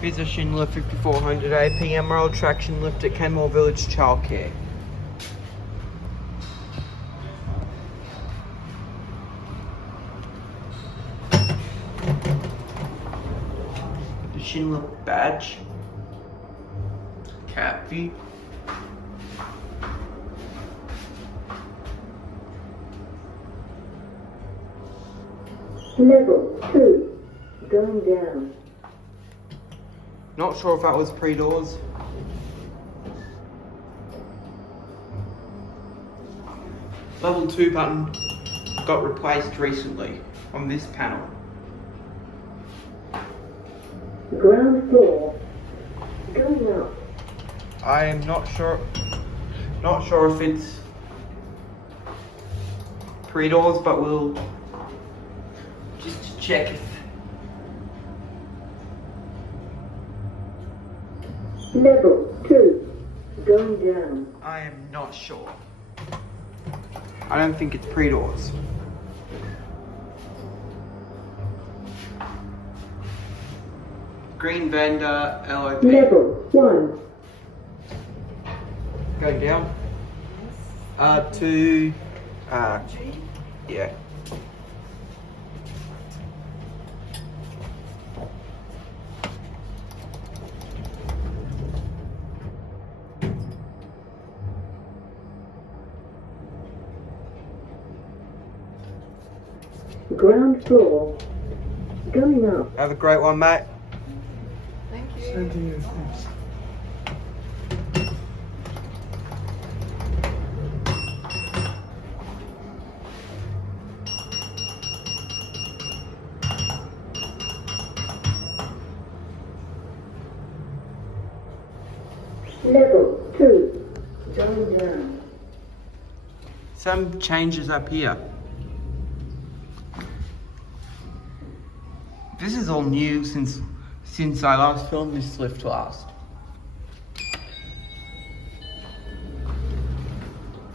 Here's a Schindler 5400 AP MRL Traction lift at Kenmore Village Childcare. The Schindler badge, cap view. Level 2, going down. Not sure if that was pre-doors. Level 2 button got replaced recently on this panel. Ground floor, going up. I am not sure if it's pre-doors, but we'll just check if Level 2, going down. I am not sure. I don't think it's pre-doors. Green vendor, LOP. Level 1, Going down. To yeah. ground floor, going up. Have a great one, mate. Thank you. Same to you, thanks. Level 2, going down. Some changes up here. This is all new since I last filmed this lift last.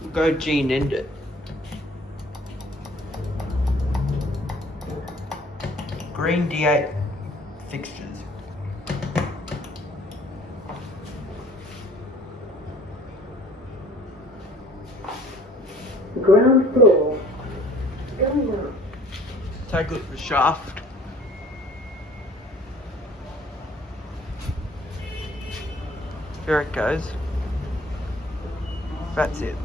We'll go G and end it. Green D8 fixtures. Ground floor, going up. Take a look at the shaft. There it goes. That's it.